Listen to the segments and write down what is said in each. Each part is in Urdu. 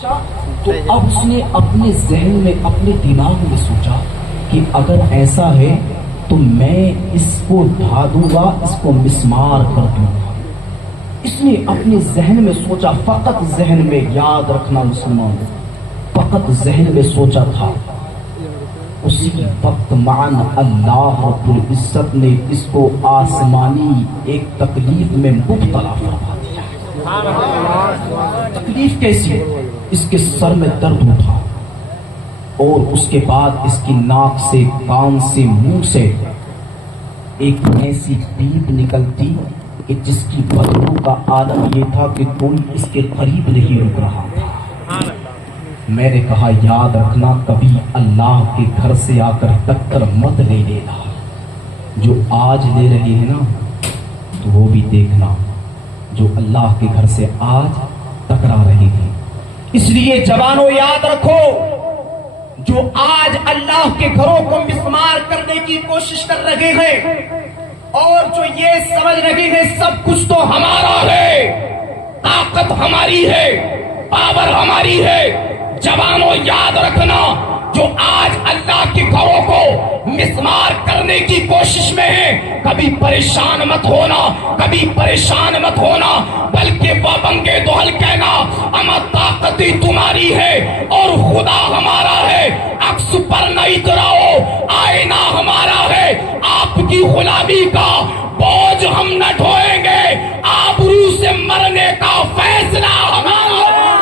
تو اب اس نے اپنے ذہن میں اپنے دماغ میں سوچا کہ اگر ایسا ہے تو میں اس کو ڈھا دوں گا، اس کو مسمار کر دوں گا۔ اس نے اپنے ذہن میں سوچا، فقط ذہن میں، یاد رکھنا مسلمان، فقط ذہن میں سوچا تھا۔ اسی وقت معاً اللہ رب العزت نے اس کو آسمانی ایک تکلیف میں مبتلا فرما دیا۔ تکلیف کیسی؟ اس کے سر میں درد اٹھا اور اس کے بعد اس کی ناک سے، کان سے، منہ سے ایک ایسی پیپ نکلتی کہ جس کی بدبو کا عالم یہ تھا کہ کوئی اس کے قریب نہیں رک رہا تھا۔ میں نے کہا یاد رکھنا، کبھی اللہ کے گھر سے آ کر ٹکر مت لے لینا۔ جو آج لے رہے ہیں نا تو وہ بھی دیکھنا جو اللہ کے گھر سے آج ٹکرا رہے ہیں۔ اس لیے جوانوں یاد رکھو، جو آج اللہ کے گھروں کو مسمار کرنے کی کوشش کر رہے ہیں اور جو یہ سمجھ رہے ہیں سب کچھ تو ہمارا ہے، طاقت ہماری ہے، پاور ہماری ہے، جوانوں یاد رکھنا، جو آج اللہ کے گھروں کو مسمار کرنے کی کوشش میں ہے، کبھی پریشان مت ہونا، کبھی پریشان مت ہونا، بلکہ وہ بنگے دوہل کہنا اما طاقتی تمہاری ہے اور خدا ہمارا ہے، عکس پر نہ اتراؤ، آئینہ ہمارا ہے، آپ کی غلامی کا بوجھ ہم نہ ڈھوئیں گے، آبرو سے مرنے کا فیصلہ ہمارا ہے،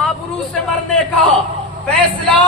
آبرو سے مرنے کا فیصلہ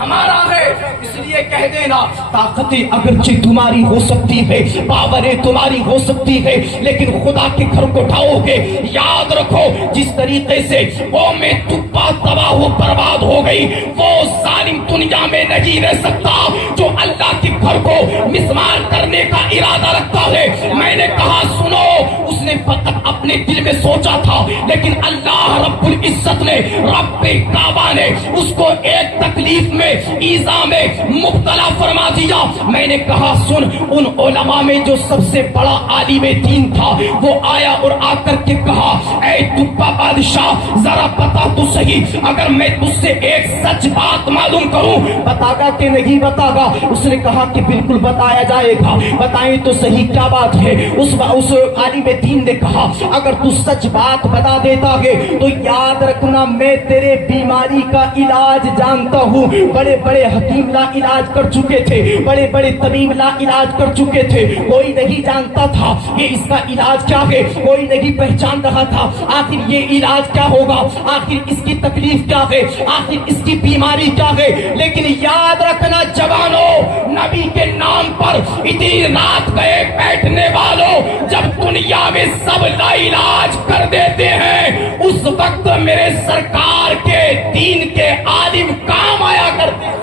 ہمارا ہے۔ اس لیے کہہ دینا، طاقتیں اگرچہ تمہاری ہو سکتی ہے، پاوریں تمہاری ہو سکتی ہے، لیکن خدا کے گھر کو ڈھاؤ گے، یاد رکھو جس طریقے سے قوم تبا تباہ و برباد ہو گئی، وہ ظالم دنیا میں نہیں رہ سکتا جو اللہ کے گھر کو مسمار کرنے کا ارادہ رکھتا ہے۔ میں نے کہا سنو، اس نے فقط اپنے دل میں سوچا تھا، لیکن اللہ رب العزت نے، رب کعبہ نے اس کو ایک تکلیف میں، ایذا میں مبتلا فرما دیا۔ میں نے کہا سن، ان علماء میں جو سب سے بڑا عالم دین تھا وہ آیا اور آ کر کے کہا، اے تبا بادشاہ ذرا بتا تو صحیح، اگر میں تجھ سے ایک سچ بات معلوم کروں بتا گا کہ نہیں بتا گا؟ اس نے کہا کہ بالکل بتایا جائے گا، بتائیں تو صحیح کیا بات ہے؟ اس عالم دین نے کہا اگر تو سچ بات بتا دیتا ہے تو یاد رکھنا میں تیرے بیماری کا علاج جانتا ہوں، بڑے بڑے حکیم لا علاج کر چکے تھے، بڑے بڑے طبیب لا علاج کر چکے تھے، کوئی نہیں جانتا تھا کہ اس کا علاج کیا ہے، کوئی نہیں پہچان رہا تھا آخر یہ علاج کیا ہوگا، آخر اس کی تکلیف کیا ہے، آخر اس کی بیماری کیا ہے۔ لیکن یاد رکھنا جوانوں، نبی کے نام پر اتنی رات گئے بیٹھنے والوں، جب دنیا میں سب لا علاج کر دیتے ہیں اس وقت میرے سرکار کے دین کے عالم کام آیا کرتے ہیں،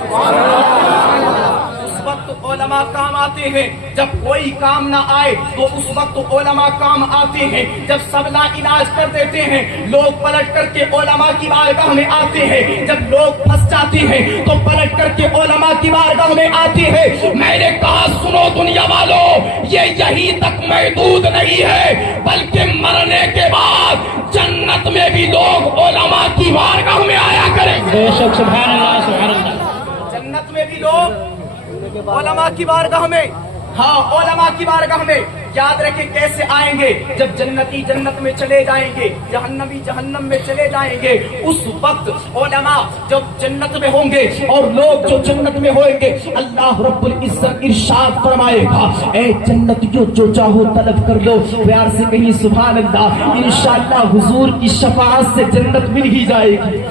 اس وقت علماء کام آتے ہیں، جب کوئی کام نہ آئے تو اس وقت علماء کام آتے ہیں، جب سب لا علاج کر دیتے ہیں لوگ پلٹ کر کے علماء کی بارگاہ میں آتے ہیں، جب لوگ پھنس جاتے ہیں تو پلٹ کر کے علماء کی بارگاہ میں آتے ہیں۔ میں نے کہا سنو دنیا والوں، یہ یہی تک محدود نہیں ہے بلکہ مرنے کے بعد جنت میں بھی لوگ علماء کی بارگاہ میں آیا کریں گے۔ بے شک، سبحان اللہ سبحان اللہ۔ جنت میں بھی لوگ علماء کی بارگاہ میں، ہاں علماء کی بارگاہ میں، یاد رکھیں کیسے آئیں گے، جب جنتی جنت میں چلے جائیں گے، جہنمی جہنم میں چلے جائیں گے، اس وقت علماء جب جنت میں ہوں گے اور لوگ جو جنت میں ہوئیں گے، اللہ رب العزت ارشاد فرمائے گا اے جنتیوں جو چاہو طلب کر لو، پیار سے کہیں سبحان اللہ، انشاءاللہ حضور کی شفاعت سے جنت مل ہی جائے گی۔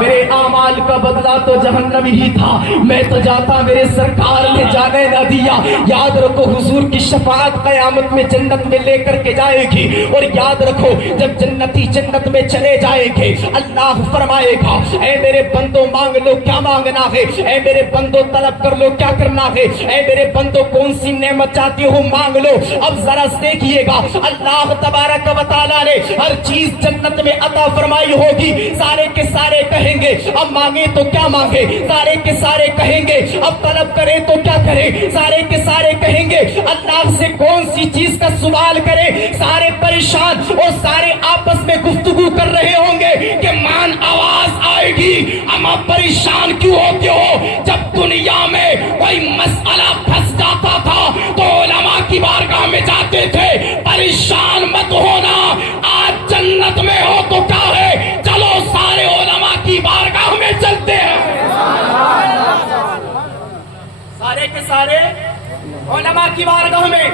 میرے اعمال کا بدلہ تو جہنم ہی تھا، میں تو جاتا میرے سرکار نے جانے نہ دیا۔ یاد رکھو حضور کی شفاعت قیامت میں جنت میں لے کر کے جائے گی، اور یاد رکھو جب جنتی جنت میں چلے جائے گے اللہ فرمائے گا اے میرے بندو مانگ لو کیا مانگنا ہے، اے میرے بندو طلب کر لو کیا کرنا ہے، اے میرے بندو کون سی نعمت چاہتے ہو مانگ لو۔ اب ذرا دیکھیے گا اللہ تبارک و تعالیٰ نے ہر چیز جنت میں عطا فرمائی ہوگی، سارے کے سارے کہیں گے اب مانگے تو کیا مانگے، سارے کے سارے کہیں گے اب طلب کریں تو کیا کریں، سارے کے سارے کہیں گے اللہ سے کون کون سی چیز کا سوال کرے سارے پریشان اور سارے آپس میں گفتگو کر رہے ہوں گے کہ مان آواز آئے گی، اما پریشان کیوں ہوتے ہو؟ جب دنیا میں کوئی مسئلہ پھنس جاتا تھا تو علماء کی بارگاہ میں جاتے تھے، پریشان مت ہونا، آج جنت میں ہو تو کیا ہے، چلو سارے علماء کی بارگاہ میں چلتے ہیں۔ سارے کے سارے علماء کی بارگاہ میں،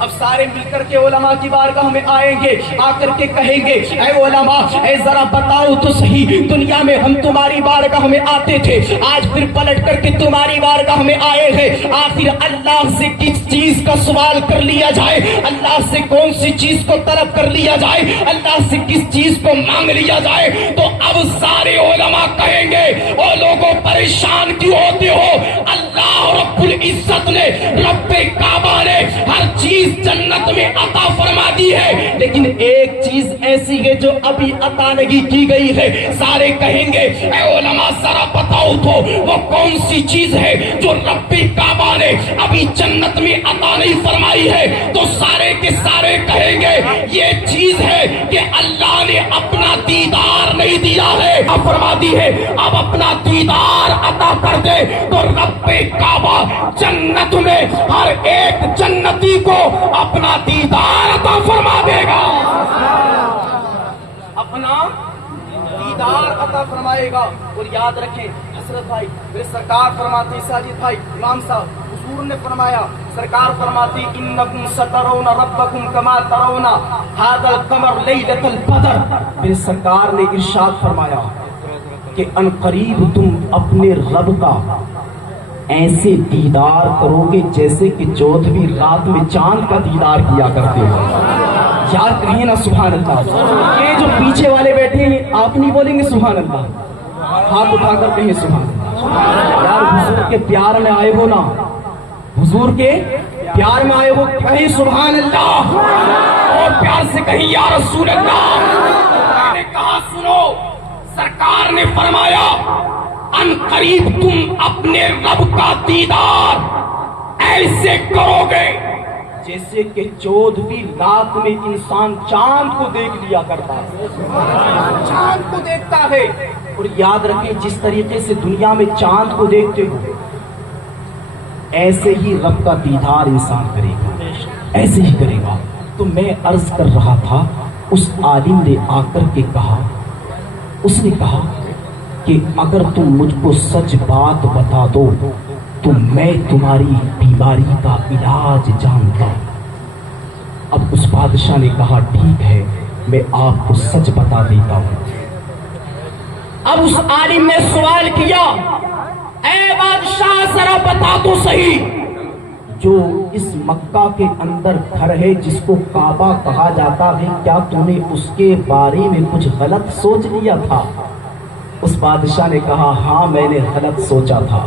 اب سارے مل کر کے علماء کی بارگاہ میں آئیں گے، آ کر کے کہیں گے اے علماء، اے ذرا بتاؤ تو صحیح، دنیا میں ہم تمہاری بارگاہ میں آتے تھے، آج پھر پلٹ کر کے تمہاری بارگاہ میں آئے ہیں، آخر اللہ سے کس چیز کا سوال کر لیا جائے، اللہ سے کون سی چیز کو طلب کر لیا جائے، اللہ سے کس چیز کو مانگ لیا جائے؟ تو اب سارے علماء کہیں گے او لوگوں پریشان کیوں ہوتے ہو؟ اللہ رب العزت نے، رب کعبہ نے ہر چیز جنت میں عطا فرما دی ہے، لیکن ایک چیز ایسی ہے جو ابھی عطا نہیں کی گئی ہے۔ سارے کہیں گے اے علماء ذرا بتاؤ تو وہ کون سی چیز ہے جو رب کعبہ نے ابھی جنت میں عطا نہیں فرمائی ہے؟ تو سارے کے سارے کہیں گے یہ چیز ہے کہ اللہ نے اپنا دیدار نہیں دیا ہے، فرما دی ہے، اب اپنا دیدار عطا کر دے تو رب کعبہ جنت میں ہر ایک جنتی کو اپنا دیدار عطا فرما دے گا، اپنا دیدار عطا فرمائے گا۔ اور یاد رکھیں حضرت بھائی، میرے سرکار فرماتے، ساجد بھائی، امام صاحب، حضور نے فرمایا، سرکار فرماتی انکم سترون ربکم کما ترون ھذا القمر لیلۃ البدر، میرے سرکار نے ارشاد فرمایا کہ ان قریب تم اپنے رب کا ایسے دیدار کرو گے جیسے کہ چودھویں رات میں چاند کا دیدار کیا کرتے ہو۔ یاد کریے نا سبحان اللہ۔ یہ جو پیچھے والے بیٹھے ہیں آپ نہیں بولیں گے سبحان اللہ؟ ہاتھ اٹھا کر کہیں سبحان اللہ۔ یار حضور کے پیار میں آئے ہو نا، حضور کے پیار میں آئے ہو، کہیں سبحان اللہ، اور پیار سے کہیں یا رسول اللہ۔ میں نے کہا سنو، سرکار نے فرمایا ان قریب تم اپنے رب کا دیدار ایسے کرو گے جیسے کہ چودھویں رات میں انسان چاند کو دیکھ لیا کرتا ہے، چاند کو دیکھتا ہے۔ اور یاد رکھیں جس طریقے سے دنیا میں چاند کو دیکھتے ہو ایسے ہی رب کا دیدار انسان کرے گا، ایسے ہی کرے گا۔ تو میں عرض کر رہا تھا، اس عالم نے آ کر کے کہا، اس نے کہا کہ اگر تم مجھ کو سچ بات بتا دو تو میں تمہاری بیماری کا علاج جانتا ہوں۔ اب اس بادشاہ نے کہا ٹھیک ہے میں آپ کو سچ بتا دیتا ہوں۔ اب اس عالم نے سوال کیا اے بادشاہ ذرا بتا تو صحیح، جو اس مکہ کے اندر گھر ہے جس کو کعبہ کہا جاتا ہے، کیا تم نے اس کے بارے میں کچھ غلط سوچ لیا تھا؟ اس بادشاہ نے کہا ہاں میں نے غلط سوچا تھا،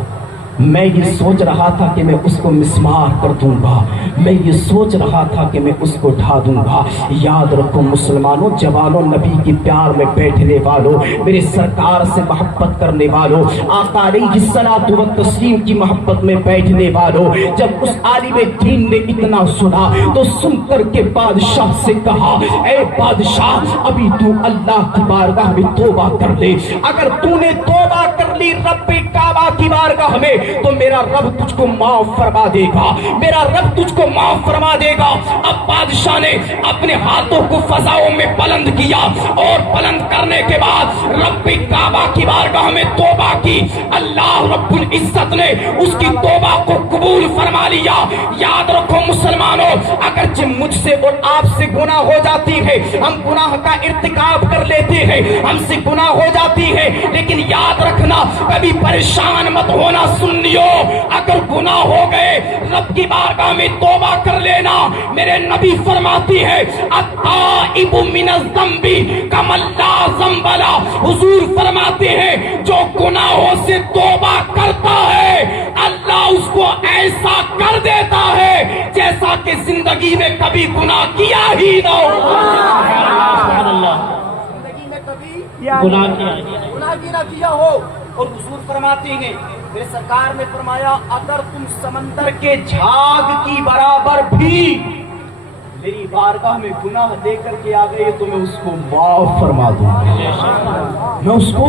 میں یہ سوچ رہا تھا کہ میں اس کو مسمار کر دوں گا، میں یہ سوچ رہا تھا کہ میں اس کو ڈھا دوں گا۔ یاد رکھو مسلمانوں، جوانوں، نبی کے پیار میں بیٹھنے والوں، میرے سرکار سے محبت کرنے والوں، آقا علیہ الصلوۃ والتسلیم کی محبت میں بیٹھنے والوں، جب اس عالم دین نے اتنا سنا تو سن کر کے بادشاہ سے کہا اے بادشاہ ابھی تو اللہ کی بارگاہ میں توبہ کر لے، اگر تو نے توبہ کر لی رب کعبہ کی بارگاہ میں تو میرا رب تجھ کو معاف فرما دے گا، میرا رب تجھ کو معاف فرما دے گا۔ اب بادشاہ نے اپنے ہاتھوں کو فضاؤں میں بلند کیا اور بلند کرنے کے بعد رب کعبہ کی بارگاہ میں توبہ کی، اللہ رب العزت نے اس کی توبہ کو قبول فرما لیا۔ یاد رکھو مسلمانوں، اگرچہ مجھ سے اور آپ سے گناہ ہو جاتی ہے، ہم گناہ کا ارتکاب کر لیتے ہیں، ہم سے گناہ ہو جاتی ہے، لیکن یاد رکھنا کبھی پریشان مت ہونا سنیو، اگر گناہ ہو گئے رب کی بارگاہ میں توبہ کر لینا۔ میرے نبی فرماتی ہے التائب من الذنب کمن لا ذنب لہ، حضور فرماتے ہیں جو گناہوں سے توبہ کرتا ہے اللہ اس کو ایسا کر دیتا ہے جیسا کہ زندگی میں کبھی گناہ کیا ہی نہ ہو۔ سبحان اللہ، زندگی میں کبھی گناہ نہ کیا ہو۔ اور حضور فرماتے ہیں، میرے سرکار نے فرمایا اگر تم سمندر کے جھاگ کی برابر بھی میری بارگاہ میں گناہ دے کر کے آ گئے تو میں اس کو معاف فرما دوں گا، میں اس کو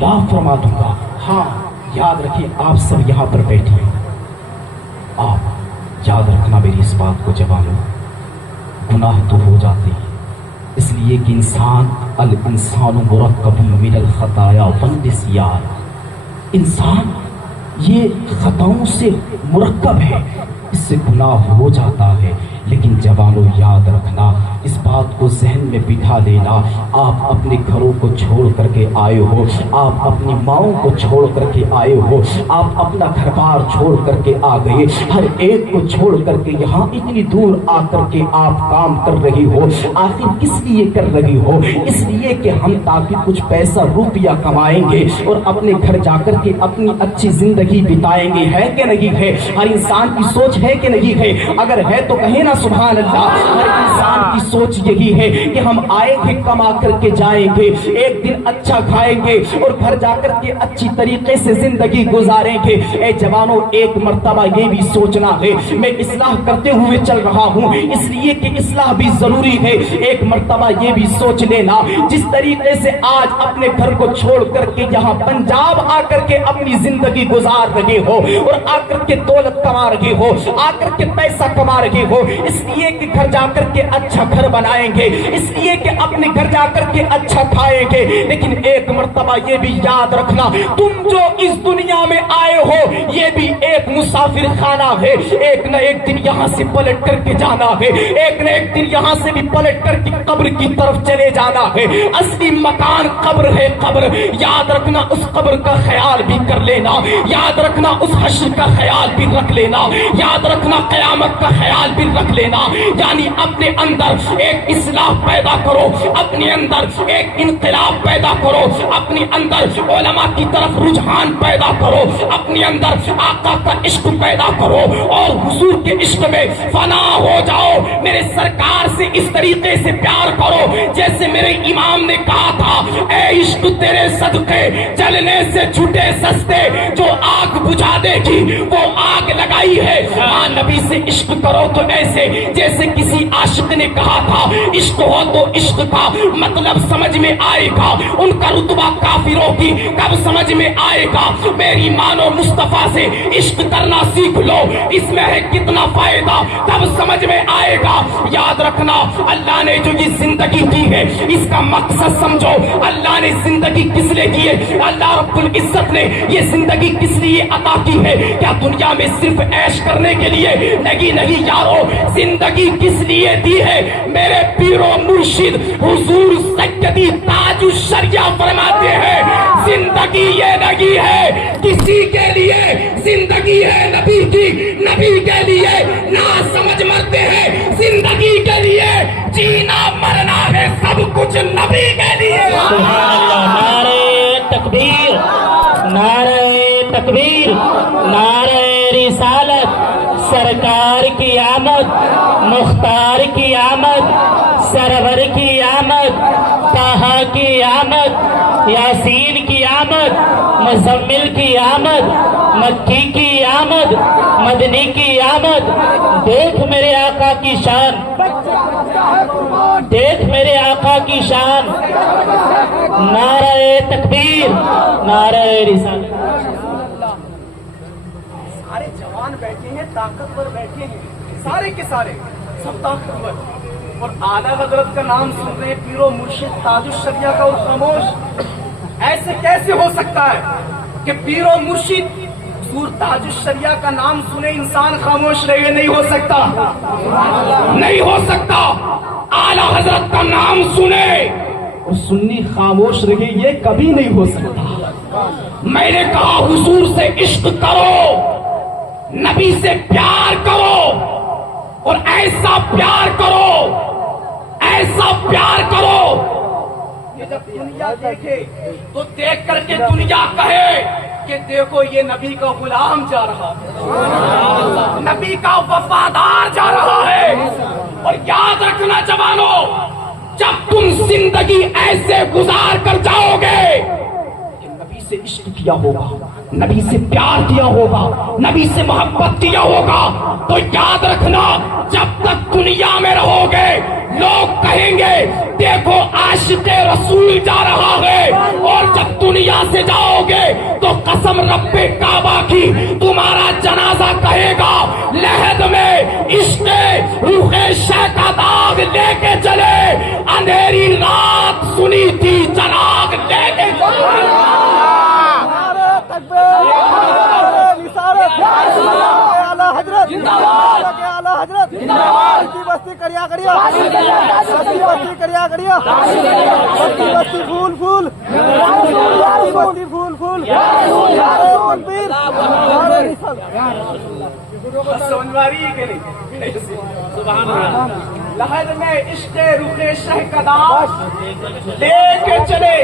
معاف فرما دوں گا۔ ہاں یاد رکھیے، آپ سب یہاں پر بیٹھے ہیں، آپ یاد رکھنا میری اس بات کو جوانوں، گناہ تو ہو جاتے ہیں، اس لیے کہ الانسان مرکب من الخطایا والنسیان، انسان یہ خطاؤں سے مرکب ہے، اس سے گناہ ہو جاتا ہے۔ لیکن جوانوں یاد رکھنا، اس بات کو ذہن میں بٹھا لینا، آپ اپنے گھروں کو چھوڑ کر کے آئے ہو، آپ اپنی ماؤں کو چھوڑ کر کے آئے ہو، آپ اپنا گھر بار چھوڑ کر کے آ گئے، ہر ایک کو چھوڑ کر کے یہاں اتنی دور آ کر کے آپ کام کر رہی ہو، آخر کس لیے کر رہی ہو؟ اس لیے کہ ہم تاکہ کچھ پیسہ روپیہ کمائیں گے اور اپنے گھر جا کر کے اپنی اچھی زندگی بتائیں گے، ہے کہ نہیں ہے؟ ہر انسان کی سوچ ہے کہ نہیں ہے؟ اگر ہے تو کہیں نا سبحان اللہ۔ ہر انسان کی سوچ یہی ہے کہ ہم آئیں گے، کما کر کے جائیں گے، ایک دن اچھا کھائیں گے اور گھر جا کر کے اچھی طریقے سے زندگی گزاریں گے۔ اے جوانوں، ایک مرتبہ یہ بھی سوچنا ہے، میں اصلاح کرتے ہوئے چل رہا ہوں اس لیے کہ اصلاح بھی ضروری ہے۔ ایک مرتبہ یہ بھی سوچ لینا، جس طریقے سے آج اپنے گھر کو چھوڑ کر کے یہاں پنجاب آ کر کے اپنی زندگی گزار رہے ہو اور آ کر کے دولت کما رہے ہو، آ کر کے پیسہ کما رہے ہو، اس لیے کہ گھر جا کر کے اچھا گھر بنائیں گے، اس لیے کہ اپنے گھر جا کر کے اچھا کھائیں گے۔ لیکن ایک مرتبہ یہ بھی یاد رکھنا، تم جو اس دنیا میں آئے ہو یہ بھی ایک مسافر خانہ ہے، ایک نہ ایک دن یہاں سے پلٹ کر کے جانا ہے، ایک نہ ایک دن یہاں سے بھی پلٹ کر کے قبر کی طرف چلے جانا ہے۔ اصلی مکان قبر ہے، قبر یاد رکھنا، اس قبر کا خیال بھی کر لینا، یاد رکھنا اس حشر کا خیال بھی رکھ لینا، یاد رکھنا قیامت کا خیال بھی رکھ لینا۔ یعنی اپنے اندر ایک اصلاح پیدا کرو، اپنے اندر ایک انقلاب پیدا کرو، اپنے اندر علماء کی طرف رجحان پیدا کرو، اپنے اندر آقا کا عشق پیدا کرو اور حضور کے عشق میں فنا ہو جاؤ۔ میرے سرکار سے اس طریقے سے پیار کرو جیسے میرے امام نے کہا تھا، اے عشق تیرے صدقے جلنے سے چھوٹے سستے، جو آگ بجھا دے گی وہ آگ لگائی ہے۔ ہاں نبی سے عشق کرو تو ایسے جیسے کسی عاشق نے کہا تھا، عشق ہو تو عشق کا مطلب سمجھ میں آئے گا، ان کا رتبہ کافروں کی کب سمجھ میں آئے گا؟ میری مانو مصطفیٰ سے عشق کرنا سیکھ لو، اس میں ہے کتنا فائدہ تب سمجھ میں آئے گا۔ یاد رکھنا، اللہ نے جو یہ زندگی دی ہے اس کا مقصد سمجھو، اللہ نے زندگی کس لیے دی ہے؟ اللہ رب العزت نے یہ زندگی کس لیے عطا کی ہے؟ کیا دنیا میں صرف عیش کرنے کے لیے؟ نہیں یارو، زندگی کس لیے دی ہے؟ میرے پیر و مرشد حضور سیدی تاج الشریعہ فرماتے ہیں، زندگی یہ نہیں ہے کسی کے لیے، زندگی ہے نبی کی، نبی کے لیے نہ سمجھ مرتے ہیں، زندگی کے لیے جینا مرنا ہے سب کچھ نبی کے لیے۔ سبحان اللہ، نعرہ تکبیر، نعرہ تکبیر، نعرہ رسالت، سرکار کی آمد، مختار کی آمد، سرور کی آمد، طٰہٰ کی آمد، یاسین کی آمد، مزمل کی آمد، مکی کی آمد، مدنی کی آمد۔ دیکھ میرے آقا کی شان، دیکھ میرے آقا کی شان، نعرہ تکبیر، نعرہ رسالت۔ سارے جوان بیٹھے ہیں، طاقتور بیٹھے ہیں، سارے کے سارے سب طاقتور، اور اعلیٰ حضرت کا نام سن رہے ہیں، پیر و مرشد تاج الشریعہ کا، اور خاموش۔ ایسے کیسے ہو سکتا ہے کہ پیر و مرشد حضور تاج الشریعہ کا نام سنے انسان خاموش رہے؟ نہیں ہو سکتا، نہیں ہو سکتا۔ اعلیٰ حضرت کا نام سنے اور سنی خاموش رہے، یہ کبھی نہیں ہو سکتا۔ میں نے کہا حضور سے عشق کرو، نبی سے پیار کرو، اور ایسا پیار کرو، ایسا پیار کرو کہ جب دنیا دیکھے تو دیکھ کر کے دنیا کہے کہ دیکھو یہ نبی کا غلام جا رہا ہے، نبی کا وفادار جا رہا ہے۔ اور یاد رکھنا جوانوں، جب تم زندگی ایسے گزار کر جاؤ گے کہ نبی سے عشق کیا ہوگا، نبی سے پیار کیا ہوگا، نبی سے محبت کیا ہوگا، تو یاد رکھنا جب تک دنیا میں رہو گے لوگ کہیں گے دیکھو عاشق رسول جا رہا ہے، اور جب دنیا سے جاؤ گے تو قسم رب کعبہ کی تمہارا جنازہ کہے گا لحد میں عشق روح شہ کا داغ لے کے چلے، اندھیری رات سنی تھی چراغ لے کے چلے۔ حضرت بستی کریا کریا بستی کریا کریا بستی پھول پھول بستی پھول پھول تکبیر لحد میں عشق روح شہ کا داغ لے کے چلے،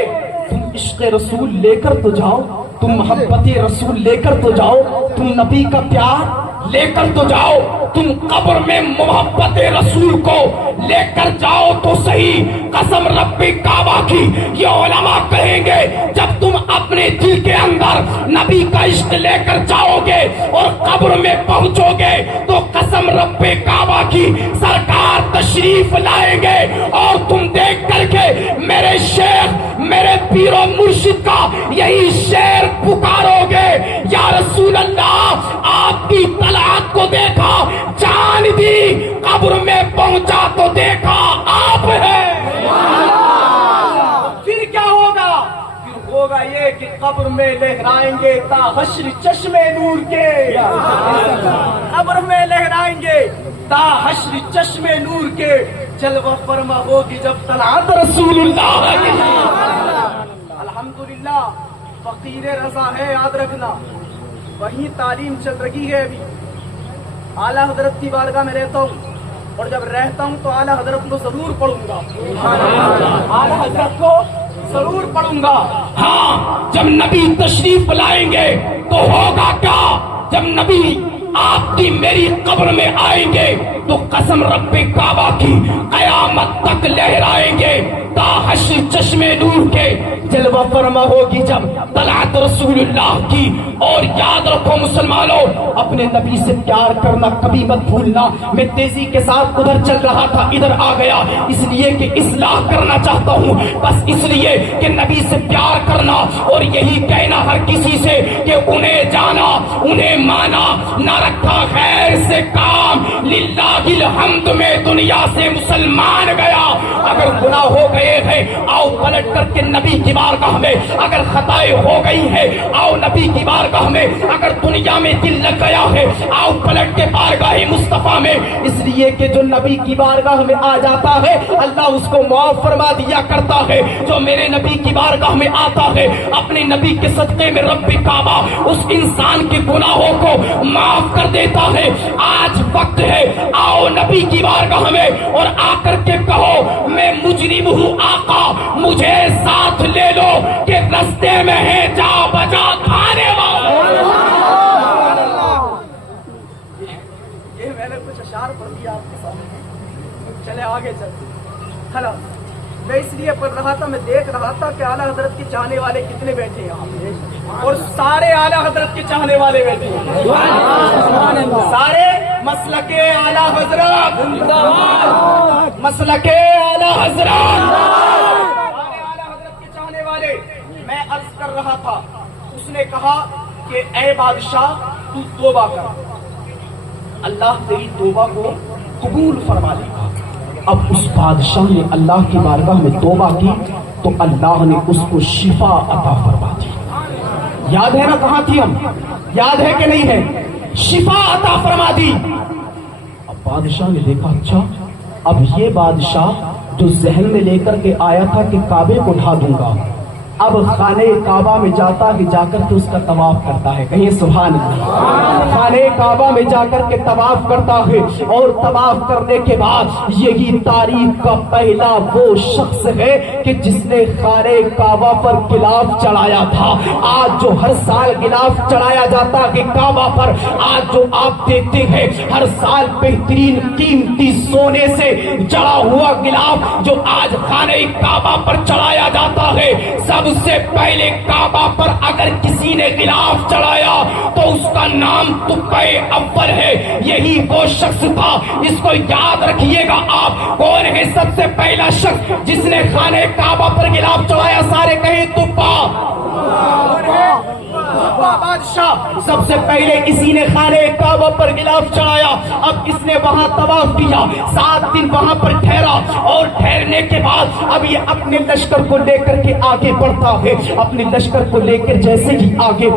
تم عشق رسول لے کر تو جاؤ، تم محبت رسول لے کر تو جاؤ، تم نبی کا پیار لے کر تو جاؤ، تم قبر میں محبت رسول کو لے کر جاؤ تو صحیح، قسم رب کعبہ کی یہ علماء کہیں گے جب تم اپنے دل کے اندر نبی کا عشق لے کر جاؤ گے اور قبر میں پہنچو گے تو قسم رب کعبہ کی سرکار تشریف لائیں گے، اور تم دیکھ کر کے میرے شیخ میرے پیر و مرشد کا یہی شعر پکارو گے، یا رسول اللہ آپ کی طلعت کو دیکھا جان دی، قبر میں پہنچا تو دیکھا آپ ہے۔ پھر کیا ہوگا؟ پھر ہوگا یہ کہ قبر میں لہرائیں گے تا حشر چشمے نور کے، قبر میں لہرائیں گے تا حشر چشمے نور کے، جلوہ فرما ہوگی جب طلعت رسول اللہ کی۔ الحمدللہ فقیر رضا ہے، یاد رکھنا وہیں تعلیم چل رہی ہے ابھی۔ اعلیٰ حضرت کی بارگاہ میں رہتا ہوں اور جب رہتا ہوں تو اعلیٰ حضرت کو ضرور پڑھوں گا، اعلیٰ حضرت کو ضرور پڑھوں گا۔ ہاں جب نبی تشریف لائیں گے تو ہوگا کیا؟ جب نبی آپ کی میری قبر میں آئیں گے تو قسم رب کعبہ کی قیامت تک لہرائیں گے تا حشر چشمے نور کے، جلوہ فرما ہوگی جب طلعت رسول اللہ کی۔ اور یاد رکھو مسلمانوں، اپنے نبی سے پیار کرنا کبھی مت بھولنا۔ میں تیزی کے ساتھ ادھر چل رہا تھا، ادھر آ گیا اس لیے کہ اصلاح کرنا چاہتا ہوں، بس اس لیے کہ نبی سے پیار کرنا اور یہی کہنا ہر کسی سے کہ انہیں جانا انہیں مانا، نہ رکھا خیر سے کام، للہ الحمد میں دنیا سے مسلمان گیا۔ اگر گناہ ہو گئے ہیں آؤ پلٹ کر کے نبی کی بارگاہ میں، اگر خطائیں ہو گئی ہیں آؤ نبی کی بارگاہ میں، اگر دنیا میں دل لگ گیا ہے آؤ پلٹ کے بارگاہ مصطفیٰ میں، اس لیے کہ جو نبی کی بارگاہ میں آ جاتا ہے اللہ اس کو معاف فرما دیا کرتا ہے، جو میرے نبی کی بارگاہ میں آتا ہے اپنے نبی کے صدقے میں رب کعبہ اس انسان کے گناہوں کو معاف کر دیتا ہے۔ آج وقت ہے آؤ نبی کی بارگاہ میں اور آ کر کے کہو میں مجرم ہوں آقا مجھے ساتھ لے لو کہ رستے میں ہے جا بجا کھانے والے۔ یہ میں نے کچھ اشعار پڑھ دیا آپ کے سامنے، چلے آگے چلتے۔ ہلو میں اس لیے پڑھ رہا تھا، میں دیکھ رہا تھا کہ اعلیٰ حضرت کے چاہنے والے کتنے بیٹھے ہیں یہاں پہ، اور سارے اعلیٰ حضرت کے چاہنے والے بیٹھے ہیں، سارے مسلک اعلیٰ حضرت، مسلک اعلیٰ حضرت، سارے اعلیٰ حضرت کے چاہنے والے۔ میں عرض کر رہا تھا، اس نے کہا کہ اے بادشاہ تو توبہ کر، اللہ تیری توبہ کو قبول فرما لے گا۔ اب اس بادشاہ نے اللہ کی بارگاہ میں توبہ کی تو اللہ نے اس کو شفا عطا فرما دی۔ یاد ہے نا کہاں تھی ہم؟ یاد ہے کہ نہیں ہے؟ شفا عطا فرما دی۔ اب بادشاہ نے دیکھا اچھا اب یہ بادشاہ جو ذہن میں لے کر کے آیا تھا کہ کعبے کو ڈھا دوں گا، اب خانہ کعبہ میں جاتا ہے، جا کر کے اس کا طواف کرتا ہے، کہیں سبحان اللہ، خانہ کعبہ میں جا کر کے طواف کرتا ہے، اور طواف کرنے کے بعد یہی تاریخ کا پہلا وہ شخص ہے کہ جس نے خانہ کعبہ پر غلاف چڑھایا تھا۔ آج جو ہر سال غلاف چڑھایا جاتا ہے کعبہ پر، آج جو آپ دیکھتے ہیں ہر سال بہترین قیمتی سونے سے جڑا ہوا غلاف جو آج خانہ کعبہ پر چڑھایا جاتا ہے، سب سب سے پہلے کعبہ پر اگر کسی نے غلاف چڑھایا تو اس کا نام تبع اول ہے. یہی وہ شخص تھا. اس کو یاد رکھیے گا آپ. کون ہے سب سے پہلا شخص جس نے خانہ کعبہ پر غلاف چڑھایا؟ سارے کہیں تبع بادشاہ. سب سے پہلے اسی نے خانہ کعبہ پر غلاف چڑھایا. اب اس نے وہاں طواف کیا. 7 دن وہاں پر ٹھہرا اور ٹھہرنے کے بعد اب یہ اپنے لشکر کو لے کر کے آگے بڑھتا ہے. اپنے لشکر کو لے کر جیسے ہی آگے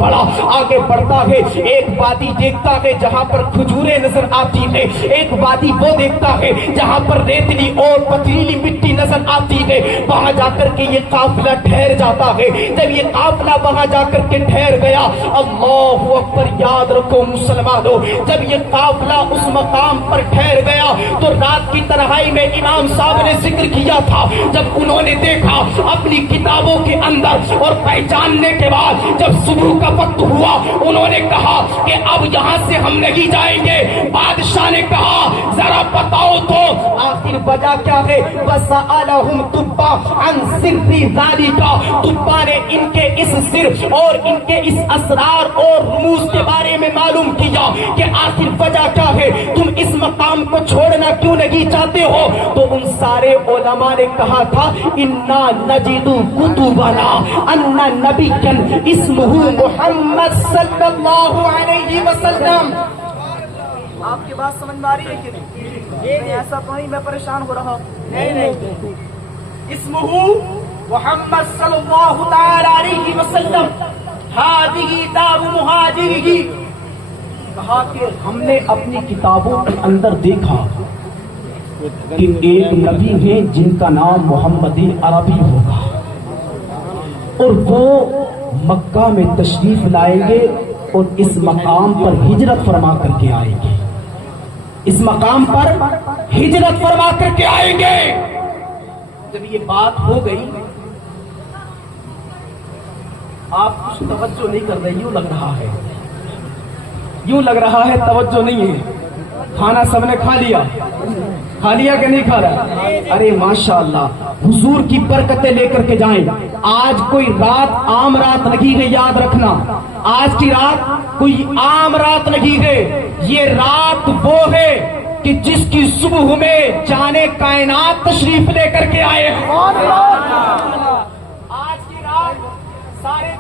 بڑھتا ہے ایک وادی دیکھتا ہے جہاں پر کھجوریں نظر آتی ہے. ایک وادی وہ دیکھتا ہے جہاں پر ریتلی اور پتریلی مٹی نظر آتی ہے. وہاں جا کر کے یہ قافلہ ٹھہر جاتا ہے. جب یہ قافلہ وہاں جا کر کے ٹھہر گیا، اللہ اکبر، یاد رکھو مسلمانوں، جب یہ قافلہ اس مقام پر ٹھہر گیا تو رات کی تنہائی میں امام صاحب نے ذکر کیا تھا. جب انہوں نے دیکھا اپنی کتابوں کے اندر اور پہچاننے کے بعد جب صبح کا وقت ہوا، انہوں نے کہا کہ اب یہاں سے ہم نہیں جائیں گے. بادشاہ نے کہا ذرا بتاؤ تو آخر وجہ کیا ہے؟ وَسَأَلَهُمْ تُبَّا عَنْ سِرِّ ذَلِكَ. تبا نے ان کے اس سر اور ان کے اس اسرار اور رموز کے بارے میں معلوم کیا کہ آخر وجہ کیا ہے، تم اس مقام کو چھوڑنا کیوں نہیں چاہتے ہو؟ تو ان سارے علماء نے کہا تھا اِنَّا نَجِدُ كُتُبَنَا أَنَّ نَبِيًّا اسْمُهُ محمد صلی اللہ علیہ وسلم. آپ کی بات سمجھ میں آ رہی ہے کہ نہیں؟ ایسا تو نہیں میں پریشان ہو رہا ہوں. نہیں. اسمہ محمد صلی اللہ تعالی علیہ وسلم ہذہ دار مہاجرہ. کہا کہ ہم نے اپنی کتابوں کے اندر دیکھا کہ ایک نبی ہے جن کا نام محمد عربی ہوگا اور وہ مکہ میں تشریف لائیں گے اور اس مقام پر ہجرت فرما کر کے آئیں گے. اس مقام پر ہجرت فرما کر کے آئیں گے. جب یہ بات ہو گئی، آپ کچھ توجہ نہیں کر رہے. یوں لگ رہا ہے توجہ نہیں ہے. کھانا سب نے کھا لیا کہ نہیں کھا رہا؟ ارے ماشاءاللہ، حضور کی برکتیں لے کر کے جائیں. آج کوئی رات عام رات نہیں ہے، یاد رکھنا. آج کی رات کوئی عام رات نہیں ہے. یہ رات وہ ہے کہ جس کی صبح میں جانے کائنات تشریف لے کر کے آئے. آج کی رات سارے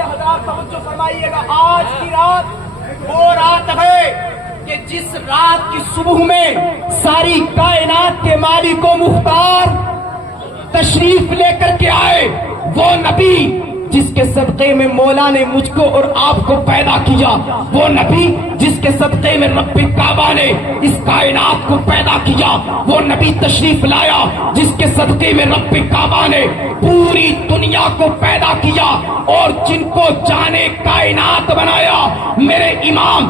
حضرات توجہ فرمائیے گا. آج کی رات وہ رات ہے کہ جس رات کی صبح میں ساری کائنات کے مالک و مختار تشریف لے کر کے آئے. وہ نبی جس کے صدقے میں مولا نے مجھ کو اور آپ کو پیدا کیا. وہ نبی جس کے صدقے میں رب کعبہ نے اس کائنات کو پیدا کیا. وہ نبی تشریف لایا جس کے صدقے میں رب کعبہ نے پوری دنیا کو پیدا کیا اور جن کو جانے کائنات بنایا. میرے امام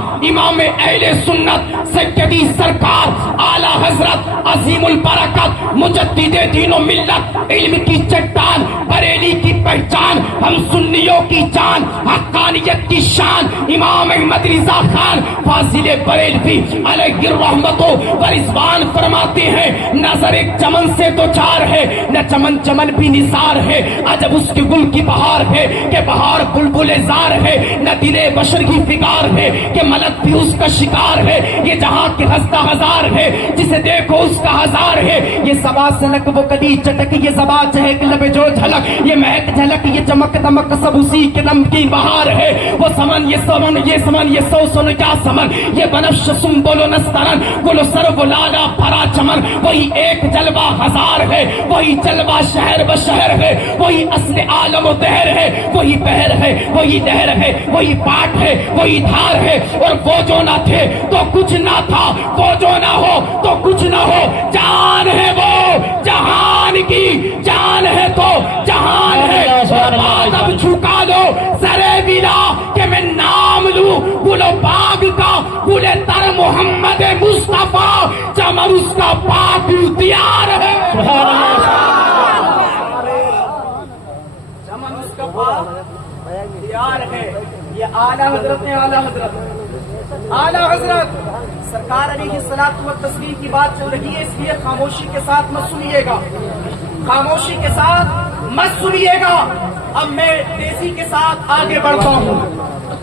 اہل سنت سیدی سرکار اعلی حضرت عظیم البرکت مجدد دین و ملت علم کی چٹان بریلی کی پہچان ہم سنیوں کی جان حقانیت کی شان امام احمد رضا خان فاضل بریلوی علیہ الرحمت و رضوان فرماتے ہیں نظر ایک چمن سے دو چار ہے نہ چمن بھی نثار ہے. عجب اس کی گل کی بہار ہے کہ بہار بلبل زار ہے. نہ دل بشر کی فکار ہے کہ ملک بھی اس کا شکار ہے. یہ جہاں کی ہستہ ہزار ہے جسے دیکھو اس کا ہزار ہے. یہ سبا سنک وہ کدی چٹک یہ زبا چہک لبے جو جھلک یہ مہک جھلک یہ چمک دمک سب اسی کے دم کی بہار ہے. وہ سمن یہ سمن یہ سو سن کیا سمن یہ بنفش سنبل و نسترن گل و سر و لالا بھرا چمن. وہی ایک جلوہ ہزار ہے وہی جلوہ شہر بشہر ہے. وہی اصل عالم و دہر ہے وہی بہر ہے وہی لہر ہے وہی پاٹ ہے وہی دھار ہے. اور وہ جو نہ تھے تو کچھ نہ تھا وہ جو نہ ہو تو کچھ نہ ہو. جان ہے وہ جہان کی جان ہے تو جہان ہے. اب جھکا دو سرے بلا کہ میں نام لوں گل و باغ کا گل تر محمد مصطفیٰ چمن اس کا پاک دیار ہے. چمن اس کا پاک دیار ہے. یہ اعلیٰ حضرت نے اعلیٰ حضرت سرکار علیہ الصلوۃ والتسلیم کی بات چل رہی ہے اس لیے خاموشی کے ساتھ مت سنیے گا. خاموشی کے ساتھ مت سنیے گا. اب میں تیزی کے ساتھ آگے بڑھتا ہوں.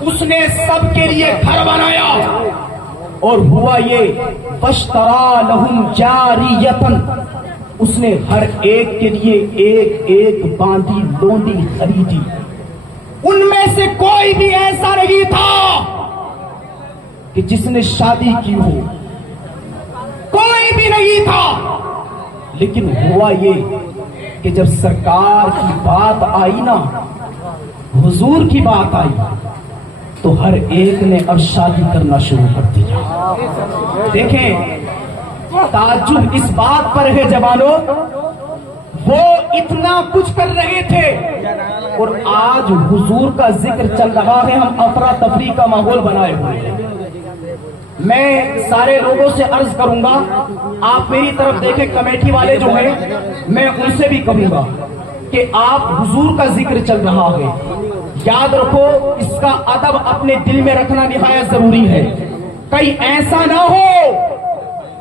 اس نے سب کے لیے گھر بنایا اور ہوا یہ فاشترا لہم جاریۃ، اس نے ہر ایک کے لیے ایک ایک باندی لونڈی خریدی. ان میں سے کوئی بھی ایسا نہیں تھا کہ جس نے شادی کی ہو، کوئی بھی نہیں تھا. لیکن ہوا یہ کہ جب سرکار کی بات آئی نا، حضور کی بات آئی، تو ہر ایک نے اب شادی کرنا شروع کر دیا. دیکھیں تعجب اس بات پر ہے جوانوں، وہ اتنا کچھ کر رہے تھے اور آج حضور کا ذکر چل رہا ہے، ہم افراتفری کا ماحول بنائے ہوئے ہیں. میں سارے لوگوں سے عرض کروں گا، آپ میری طرف دیکھیں، کمیٹی والے جو ہیں میں ان سے بھی کہوں گا کہ آپ حضور کا ذکر چل رہا ہے، یاد رکھو اس کا ادب اپنے دل میں رکھنا نہایت ضروری ہے. کہیں ایسا نہ ہو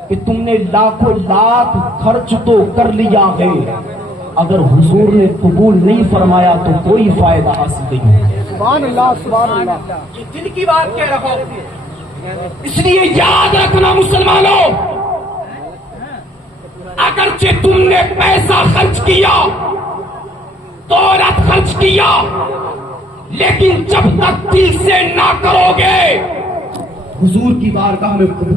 کہ تم نے لاکھوں لاکھ خرچ تو کر لیا ہے، اگر حضور نے قبول نہیں فرمایا تو کوئی فائدہ حاصل نہیں ہے. سبحان اللہ سبحان اللہ. یہ دل کی بات کہہ رہا ہوں. اس لیے یاد رکھنا مسلمانوں، اگرچہ تم نے پیسہ خرچ کیا، دولت خرچ کیا، لیکن جب تک دل سے نہ کرو گے حضور کی بارگاہ میں قبول